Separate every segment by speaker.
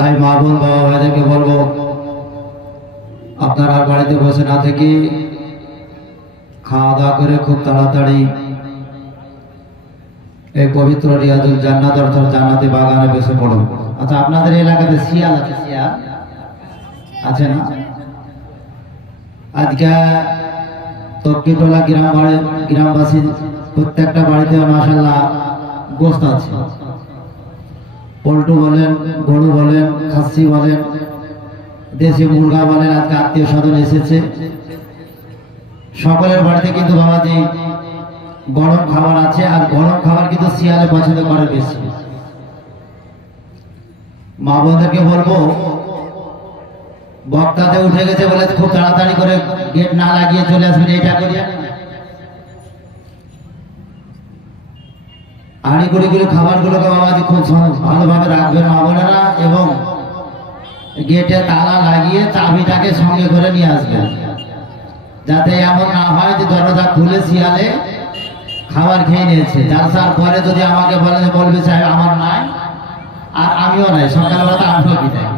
Speaker 1: তাই মা বোন বাবা ভাইদেরকে বলব, আপনারা বাড়িতে বসে না থেকে খাওয়া দাওয়া করে খুব তাড়াতাড়ি এই পবিত্র রিয়াজুল জান্নাত অর্থাৎ জান্নাতি বাগানে বসে পড়ুন। আচ্ছা আপনাদের এলাকাতে শিয়াল আছে শিয়াল? আছে না? আজকে তর্কিটোলা গ্রাম বাড়ি গ্রামবাসীর প্রত্যেকটা বাড়িতে মাসাল্লাহ গোস্ত আছে। পল্টু বলেন, গরু বলেন, খাসি বলেন, দেশি মুরগা বলেন, আজকে আত্মীয় স্বজন এসেছে। সকলের বাড়িতে কিন্তু বাবাজি গরম খাবার আছে, আর গরম খাবার কিন্তু শিয়ালে পছন্দ করে বেশি। মা বোনদেরকে বলব, বক্তাতে উঠে গেছে বলে খুব তাড়াতাড়ি করে গেট না লাগিয়ে চলে আসবেন এটা করিয়া। হাঁড়ি গুলো খাবারগুলোকে বাবাজি খুব ভালোভাবে রাখবেন মা বোনেরা এবং গেটে তালা লাগিয়ে চাবিটাকে সঙ্গে করে নিয়ে আসবেন। যাতে এমন না হয় যে দরজা খুলে শিয়ালে খাবার খেয়ে নিয়েছে। জালসার পরে যদি আমাকে বলে যে বলবে সাহেব, আমার নাই আর আমিও নাই, সকালবেলা তো আমিও বিদায়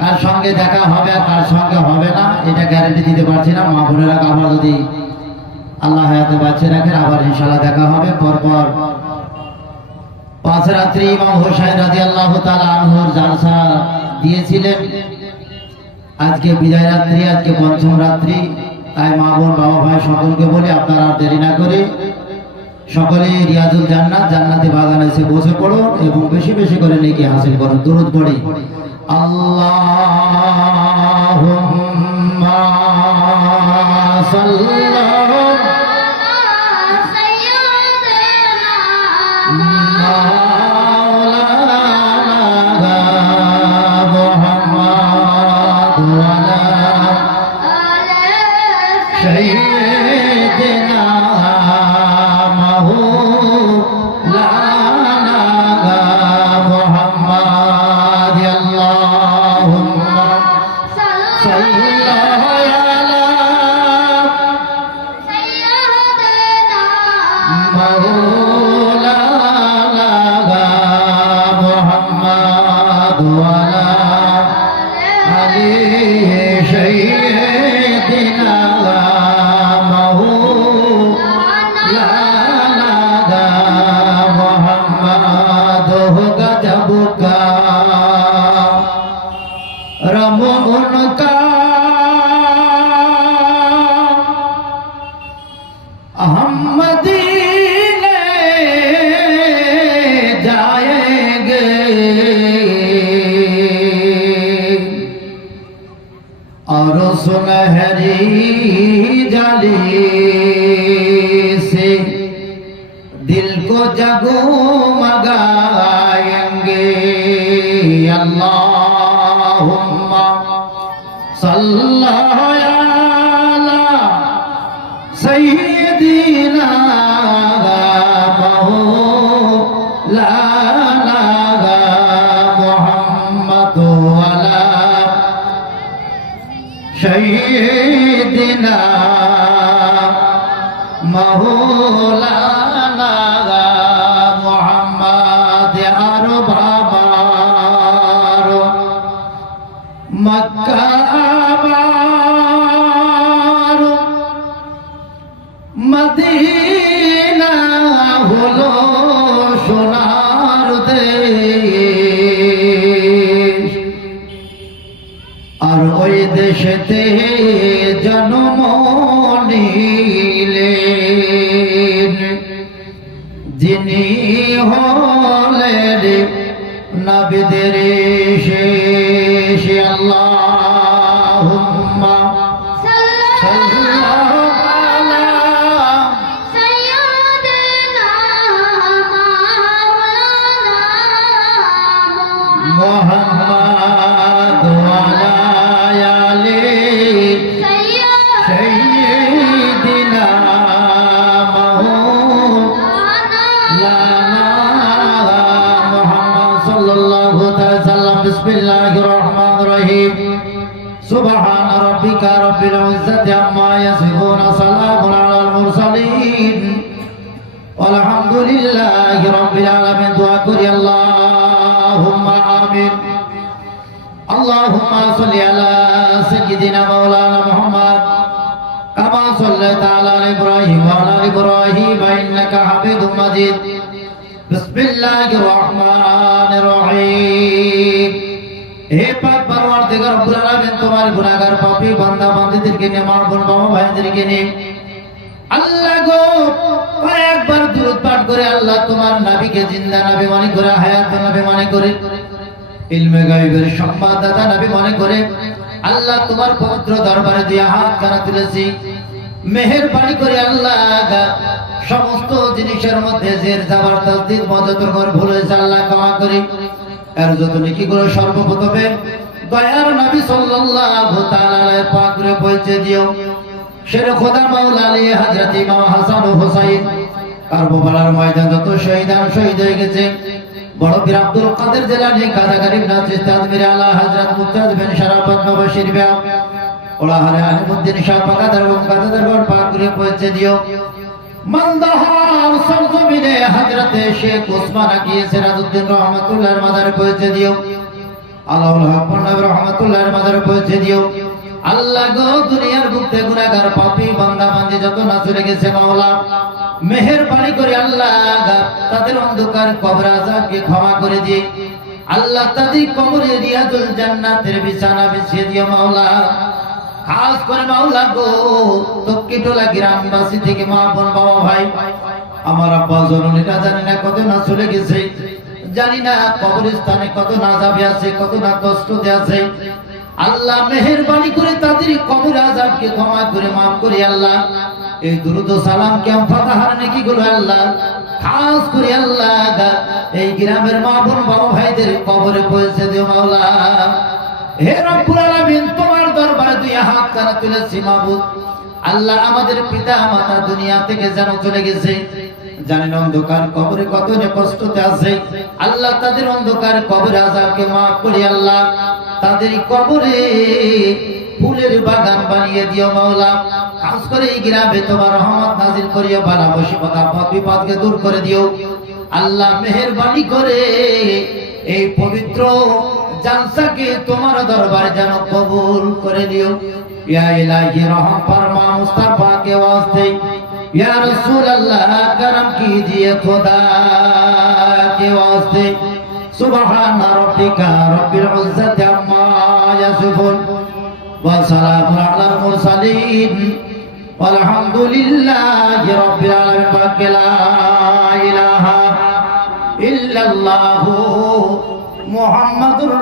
Speaker 1: কার সঙ্গে দেখা হবে আর কার সঙ্গে হবে না, এটা গ্যারেন্টি দিতে পারছি না। মা বোনেরা আবার যদি আল্লাহ হায়াতে বাঁচিয়ে রাখেন, আবার ইনশাল্লাহ দেখা হবে। পরপর পাঁচ রাত্রি ইমাম রাজি আল্লাহ আনহুর জালসা দিয়েছিলেন। আজকে রাত্রি, আজকে পঞ্চম রাত্রি। তাই মা বোন, বাবা ভাই সকলকে বলে, আপনারা আর দেরি না করে সকলে রিয়াজুল জান্নাত, জান্নাতি বাগানে এসে বসে পড়ুন এবং বেশি বেশি করে নেকি হাসিল করুন। দূরত পড়ি। আল্লাহুম্মা সাল্লাল্লাহু ولا عليه سيدنا غامه لا نادى محمد غضبك رمونك सुनहरी जाली से दिल को जगो मगाएंगे अल्लाहुम्मा সৈদিনা মহৌলানা মোহাম্মদ আর বাবার মক্কা দেশেতে জন্ম নিলেন যিনি হলেন নবীদের শেষ আল্লাহুম্মা সাল্লাল্লাহু বিসমিল্লাহির রহমানির রহিম সুবহান রাব্বিকা রব্বিল ইজ্জাতি আম্মা ইয়াসিফুন সালামুন আলাল মুরসালিন। আলহামদুলিল্লাহি রাব্বিল আলামিন। দোয়া করি আল্লাহুম্মা আমিন। আল্লাহুম্মা সাল্লি আলা সাইয়্যিদিনা মাওলানা মুহাম্মদ। কামা সাল্লাতা আলা ইব্রাহিম ওয়া আলা ইব্রাহিম ইন্নাকা হামিদুম মাজিদ। بسم الله الرحمن الرحيم হে পাক পরওয়ারদিগার রব্বুল আলামিন তোমার গুনাহগার পাপী বান্দা বান্দীদেরকে নিয়ে মা বোন বাবা ভাইদেরকে নিয়ে আল্লাহ গো কয়েকবার দুরূদ পাঠ করে আল্লাহ তোমার নবীকে জিন্দা নবী মনে করে হায়াত নবী মনে করে ইলমে গায়বের সংবাদদাতা নবী মনে করে আল্লাহ তোমার পবিত্র দরবারে দিয়ে হাত কানা তুলেছি মেহেরবানি করে আল্লাহ সমস্ত জিনিসের মধ্যে জের যাবার তাসদিদ মদতর ঘর ভুল আল্লাহ ক্ষমা করি। এর যত নেকি গুলো সর্বপ্রথমে দয়ার নবী সাল্লাল্লাহু তাআলা আলাইহি পাক পৌঁছে দিও। শের খোদা মাওলা আলী হযরত ইমাম হাসান ও হুসাইন কারবালার ময়দান যত শহীদান শহীদ হয়ে গেছে। বড় পীর আব্দুল কাদের জেলানি কাজা গরিব নাজির তাজমির আলা হযরত মুক্তাজ বিন শরাফত নবশির বিয়া। ওলাহারে আলিমুদ্দিন শাহ পাকাদার এবং কাদাদার পাক করে পৌঁছে দিও। মন্দহার সরজমিনে হযরতে শেখ ওসমান আকিয়ে সিরাজউদ্দিন রহমাতুল্লাহর মাজারে পৌঁছে দিও। আল্লাহুল হক পন্নব রহমাতুল্লাহর মাজারে পৌঁছে দিও। আল্লাহ গো দুনিয়ার বুকে গুনাহগার, পাপী বান্দা বান্দি যত না চলে গেছে মাওলা, মেহেরবানি করে আল্লাহ তাদের অন্ধকার কবর আযাবকে ক্ষমা করে দিয়ে আল্লাহ তাদের কবরে রিয়াজুল জান্নাতের বিছানা বিছিয়ে দিও মাওলা। খাস করে মাওলা গো, তক্কিটোলা গ্রামবাসী থেকে মা বোন, বাবা ভাই, আমার আব্বা জননীরা জানি না কত না চলে গেছে, জানি না কবরস্থানে কত না যাবে আছে, কত না কষ্টতে আছে। আল্লাহ মেহেরবানি করে তাদের কবর আজাবকে ক্ষমা করে মাফ করে আল্লাহ। এই দুরুদ সালাম কে ফাতাহার নাকি গুলো আল্লাহ। খাস করে আল্লাহ এই গ্রামের মা বোন, বাবা ভাইদের কবরে পৌঁছে দিও মাওলা। হে রব্বুল আলামিন কারা তুলেছি মাবুদ। আল্লাহ আমাদের পিতা মাতা দুনিয়া থেকে যেন চলে গেছে। জানেন অন্ধকার কবরে কত যে কষ্টতে আছে। আল্লাহ তাদের অন্ধকার কবরে আযাবকে maaf করি আল্লাহ। তাদের কবরে ফুলের বাগান বানিয়ে দিও মাওলা। খাস করে এই গ্রামে তোমার রহমত নাজিল করিও, বালা মুসিবত, আপদ বিপদকে দূর করে দিও। আল্লাহ মেহেরবানি করে এই পবিত্র জালসাকে তোমার দরবারে যেন কবুল করে দিও یا الہی رحم فرما مصطفیٰ کے واسطے یا رسول اللہ کرم کیجئے خدا کے واسطے سبحان ربک رب العزت عما یصفون وسلام علی المرسلین والحمد لله رب العالمين بك لا اله الا الله محمد